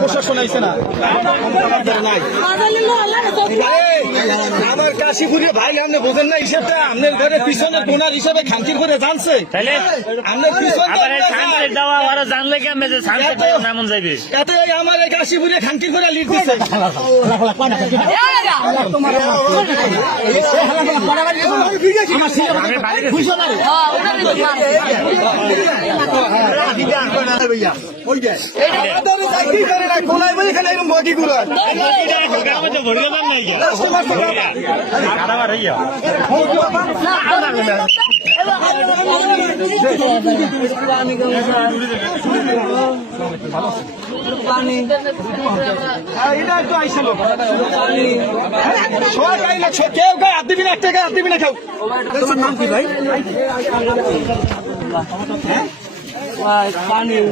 প্রশাসন আইছে না আমার কাশীপুরে ভাই আপনি বোঝেন না হিসেবটা আপনার ঘরের পিছনে কোনার হিসাবে খামতির করে জানছে জানলে কেমন যাবে এত আমার এই কাশীপুরে খামতির করে লিড দিচ্ছে কেউ গায়ে হাত দিবি না, একটা গায়ে হাত দিবি না কেউ। তোমার নাম কি ভাই?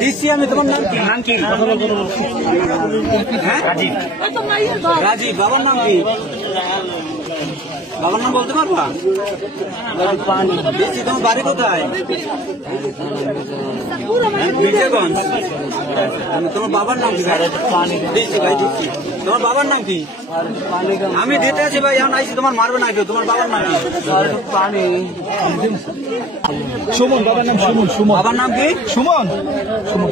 দিচ্ছি আমি, তোমার নাম কি? নাম কি? রাজীব। বাবার নাম কি? বাবার নাম বলতে পারবা? দিচ্ছি। তোমার বাড়ি কোথায়? বিজয়গঞ্জ। তোমার বাবার নাম কি? দিচ্ছি ভাই, দিচ্ছি। তোমার বাবার নাম কি? আমি দিতে আছি ভাই, এখন আইসি, তোমার মারবে না কেউ। তোমার বাবার নাম কি? সুমন। বাবার নাম সুমন। সুমন। বাবার নাম কি? সুমন। সুমন।